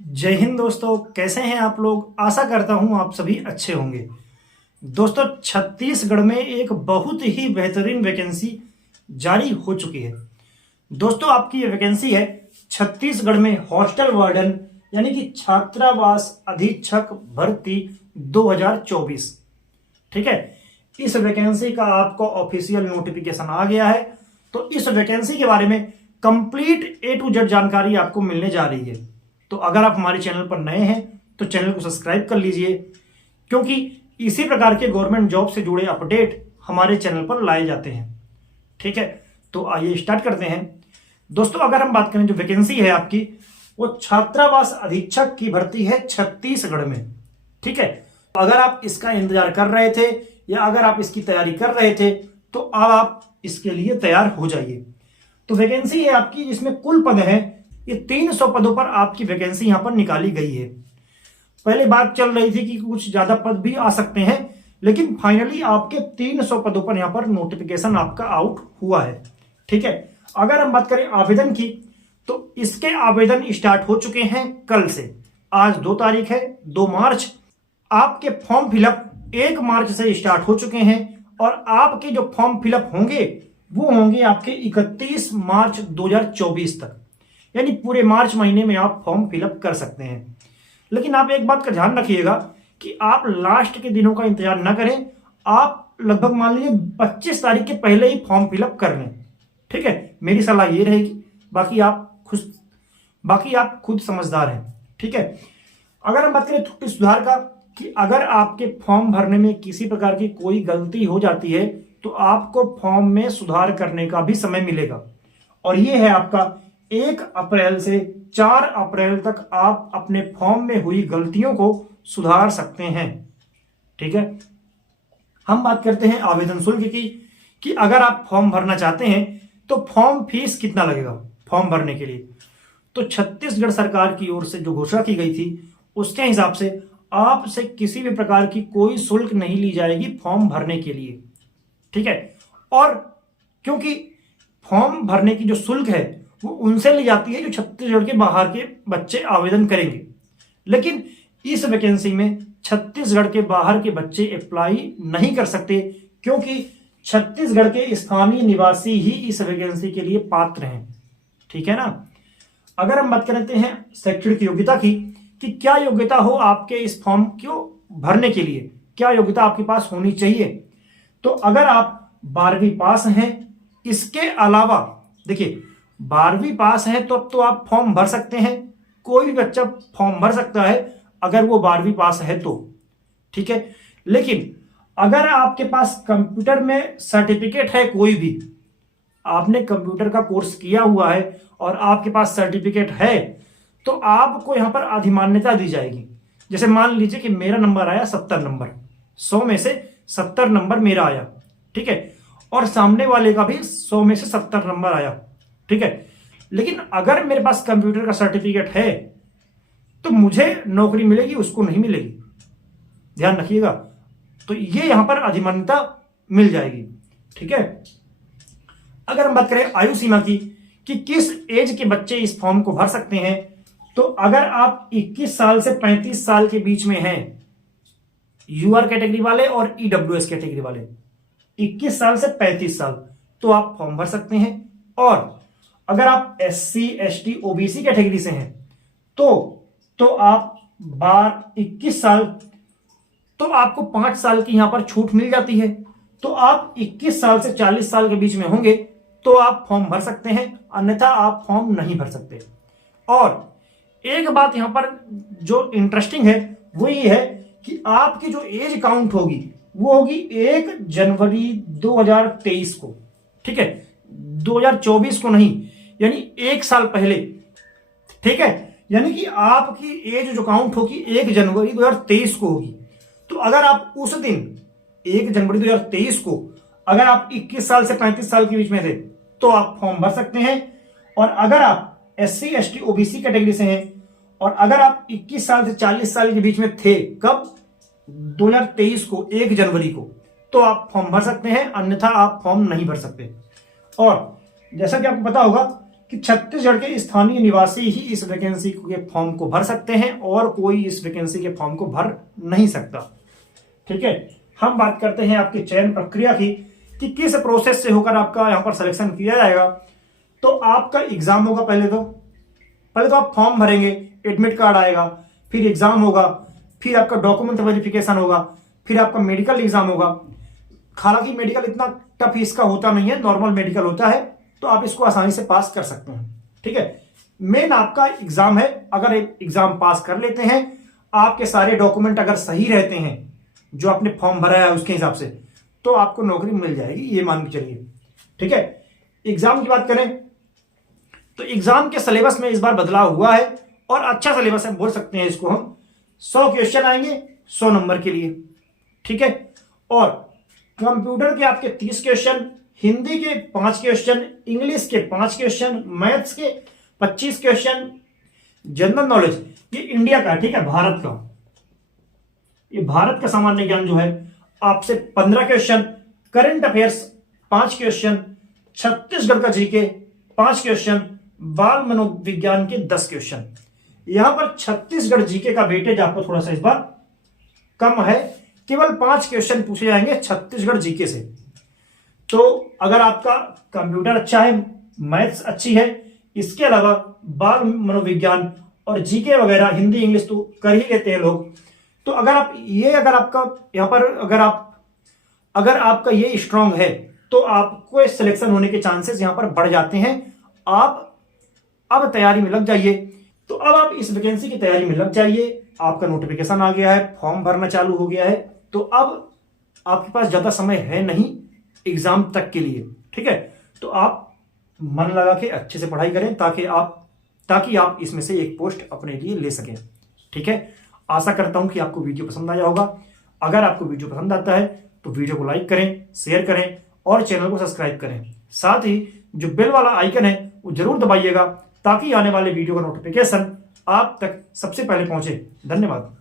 जय हिंद दोस्तों, कैसे हैं आप लोग। आशा करता हूं आप सभी अच्छे होंगे। दोस्तों, छत्तीसगढ़ में एक बहुत ही बेहतरीन वैकेंसी जारी हो चुकी है। दोस्तों, आपकी ये वैकेंसी है छत्तीसगढ़ में हॉस्टल वार्डन यानी कि छात्रावास अधीक्षक भर्ती 2024। ठीक है, इस वैकेंसी का आपको ऑफिशियल नोटिफिकेशन आ गया है। तो इस वैकेंसी के बारे में कंप्लीट A to Z जानकारी आपको मिलने जा रही है। तो अगर आप हमारे चैनल पर नए हैं तो चैनल को सब्सक्राइब कर लीजिए, क्योंकि इसी प्रकार के गवर्नमेंट जॉब से जुड़े अपडेट हमारे चैनल पर लाए जाते हैं। ठीक है, तो आइए स्टार्ट करते हैं। दोस्तों, अगर हम बात करें जो वैकेंसी है आपकी, वो छात्रावास अधीक्षक की भर्ती है छत्तीसगढ़ में। ठीक है, अगर आप इसका इंतजार कर रहे थे या अगर आप इसकी तैयारी कर रहे थे तो अब आप इसके लिए तैयार हो जाइए। तो वैकेंसी है आपकी जिसमें कुल पद है, ये 300 पदों पर आपकी वैकेंसी यहां पर निकाली गई है। पहले बात चल रही थी कि कुछ ज्यादा पद भी आ सकते हैं, लेकिन फाइनली आपके 300 पदों पर यहां पर नोटिफिकेशन आपका आउट हुआ है। ठीक है, अगर हम बात करें आवेदन की, तो इसके आवेदन स्टार्ट हो चुके हैं कल से। आज 2 तारीख है, 2 मार्च। आपके फॉर्म फिलअप 1 मार्च से स्टार्ट हो चुके हैं और आपके जो फॉर्म फिलअप होंगे वो होंगे आपके 31 मार्च 2024 तक, यानी पूरे मार्च महीने में आप फॉर्म फिलअप कर सकते हैं। लेकिन आप एक बात का ध्यान रखिएगा कि आप लास्ट के दिनों का इंतजार ना करें। आप लगभग मान लीजिए 25 तारीख के पहले ही फॉर्म फिलअप कर लें। ठीक है, मेरी सलाह ये रहेगी। बाकी आप खुद समझदार हैं। ठीक है, अगर हम बात करें त्रुटि सुधार का, कि अगर आपके फॉर्म भरने में किसी प्रकार की कोई गलती हो जाती है तो आपको फॉर्म में सुधार करने का भी समय मिलेगा। और ये है आपका 1 अप्रैल से 4 अप्रैल तक आप अपने फॉर्म में हुई गलतियों को सुधार सकते हैं। ठीक है, हम बात करते हैं आवेदन शुल्क की, कि अगर आप फॉर्म भरना चाहते हैं तो फॉर्म फीस कितना लगेगा फॉर्म भरने के लिए। तो छत्तीसगढ़ सरकार की ओर से जो घोषणा की गई थी उसके हिसाब से आपसे किसी भी प्रकार की कोई शुल्क नहीं ली जाएगी फॉर्म भरने के लिए। ठीक है, और क्योंकि फॉर्म भरने की जो शुल्क है वो उनसे ली जाती है जो छत्तीसगढ़ के बाहर के बच्चे आवेदन करेंगे। लेकिन इस वैकेंसी में छत्तीसगढ़ के बाहर के बच्चे अप्लाई नहीं कर सकते, क्योंकि छत्तीसगढ़ के स्थानीय निवासी ही इस वैकेंसी के लिए पात्र हैं। ठीक है ना। अगर हम बात करते हैं शैक्षणिक योग्यता की, कि क्या योग्यता हो आपके इस फॉर्म को भरने के लिए, क्या योग्यता आपके पास होनी चाहिए। तो अगर आप 12वीं पास हैं, इसके अलावा देखिए 12वीं पास है तो आप फॉर्म भर सकते हैं। कोई भी बच्चा फॉर्म भर सकता है अगर वो 12वीं पास है तो। ठीक है, लेकिन अगर आपके पास कंप्यूटर में सर्टिफिकेट है, कोई भी आपने कंप्यूटर का कोर्स किया हुआ है और आपके पास सर्टिफिकेट है, तो आपको यहां पर अधिमान्यता दी जाएगी। जैसे मान लीजिए कि मेरा नंबर आया 70 नंबर, 100 में से 70 नंबर मेरा आया। ठीक है, और सामने वाले का भी 100 में से 70 नंबर आया। ठीक है, लेकिन अगर मेरे पास कंप्यूटर का सर्टिफिकेट है तो मुझे नौकरी मिलेगी, उसको नहीं मिलेगी। ध्यान रखिएगा। तो ये यहां पर अधिमान्यता मिल जाएगी। ठीक है, अगर हम बात करें आयु सीमा की, कि किस एज के बच्चे इस फॉर्म को भर सकते हैं, तो अगर आप 21 साल से 35 साल के बीच में हैं, यूआर कैटेगरी वाले और ईडब्ल्यूएस कैटेगरी वाले, 21 साल से 35 साल, तो आप फॉर्म भर सकते हैं। और अगर आप SC ST OBC कैटेगरी से हैं तो आप 21 साल, तो आपको 5 साल की यहां पर छूट मिल जाती है। तो आप 21 साल से 40 साल के बीच में होंगे तो आप फॉर्म भर सकते हैं, अन्यथा आप फॉर्म नहीं भर सकते। और एक बात यहां पर जो इंटरेस्टिंग है वो ये है कि आपकी जो एज काउंट होगी वो होगी 1 जनवरी 2023 को। ठीक है, 2024 को नहीं, यानी 1 साल पहले। ठीक है, यानी कि आपकी एज जो काउंट होगी 1 जनवरी 2023 को होगी। तो अगर आप उस दिन 1 जनवरी 2023 को अगर आप 21 साल से 35 साल के बीच में थे तो आप फॉर्म भर सकते हैं। और अगर आप SC ST OBC कैटेगरी से हैं और अगर आप 21 साल से 40 साल के बीच में थे, कब 2023 को 1 जनवरी को, तो आप फॉर्म भर सकते हैं, अन्यथा आप फॉर्म नहीं भर सकते। और जैसा कि आपको पता होगा कि छत्तीसगढ़ के स्थानीय निवासी ही इस वैकेंसी के फॉर्म को भर सकते हैं और कोई इस वैकेंसी के फॉर्म को भर नहीं सकता। ठीक है, हम बात करते हैं आपकी चयन प्रक्रिया की कि किस प्रोसेस से होकर आपका यहां पर सिलेक्शन किया जाएगा। तो आपका एग्जाम होगा, पहले तो आप फॉर्म भरेंगे, एडमिट कार्ड आएगा, फिर एग्जाम होगा, फिर आपका डॉक्यूमेंट वेरिफिकेशन होगा, फिर आपका मेडिकल एग्जाम होगा। हालांकि मेडिकल इतना टफ इसका होता नहीं है, नॉर्मल मेडिकल होता है, तो आप इसको आसानी से पास कर सकते हैं। ठीक है, मेन आपका एग्जाम है। अगर एग्जाम पास कर लेते हैं, आपके सारे डॉक्यूमेंट अगर सही रहते हैं जो आपने फॉर्म भरा है उसके हिसाब से, तो आपको नौकरी मिल जाएगी, ये मान के चलिए। ठीक है, एग्जाम की बात करें तो एग्जाम के सिलेबस में इस बार बदलाव हुआ है और अच्छा सिलेबस है, बोल सकते हैं इसको हम। 100 क्वेश्चन आएंगे 100 नंबर के लिए। ठीक है, और कंप्यूटर के आपके 30 क्वेश्चन, हिंदी के 5 क्वेश्चन, इंग्लिश के 5 क्वेश्चन, मैथ्स के 25 क्वेश्चन, जनरल नॉलेज ये इंडिया का, ठीक है, भारत का, ये भारत का सामान्य ज्ञान जो है आपसे 15 question, current affairs 5 question, Chhattisgarh का जीके 5 क्वेश्चन, बाल मनोविज्ञान के 10 क्वेश्चन। यहां पर छत्तीसगढ़ जीके का वेटेज आपको थोड़ा सा इस बार कम है, केवल 5 क्वेश्चन पूछे जाएंगे छत्तीसगढ़ जीके से। तो अगर आपका कंप्यूटर अच्छा है, मैथ्स अच्छी है, इसके अलावा बाल मनोविज्ञान और जीके वगैरह, हिंदी इंग्लिश तो कर ही लेते हैं लोग, तो अगर आपका यहां पर अगर आपका ये स्ट्रांग है तो आपको सिलेक्शन होने के चांसेस यहां पर बढ़ जाते हैं। आप अब तैयारी में लग जाइए। तो अब आप इस वैकेंसी की तैयारी में लग जाइए। आपका नोटिफिकेशन आ गया है, फॉर्म भरना चालू हो गया है, तो अब आपके पास ज्यादा समय है नहीं एग्जाम तक के लिए। ठीक है, तो आप मन लगा के अच्छे से पढ़ाई करें ताकि आप इसमें से एक पोस्ट अपने लिए ले सकें। ठीक है, आशा करता हूं कि आपको वीडियो पसंद आया होगा। अगर आपको वीडियो पसंद आता है तो वीडियो को लाइक करें, शेयर करें और चैनल को सब्सक्राइब करें। साथ ही जो बेल वाला आइकन है वो जरूर दबाइएगा ताकि आने वाले वीडियो का नोटिफिकेशन आप तक सबसे पहले पहुंचे। धन्यवाद।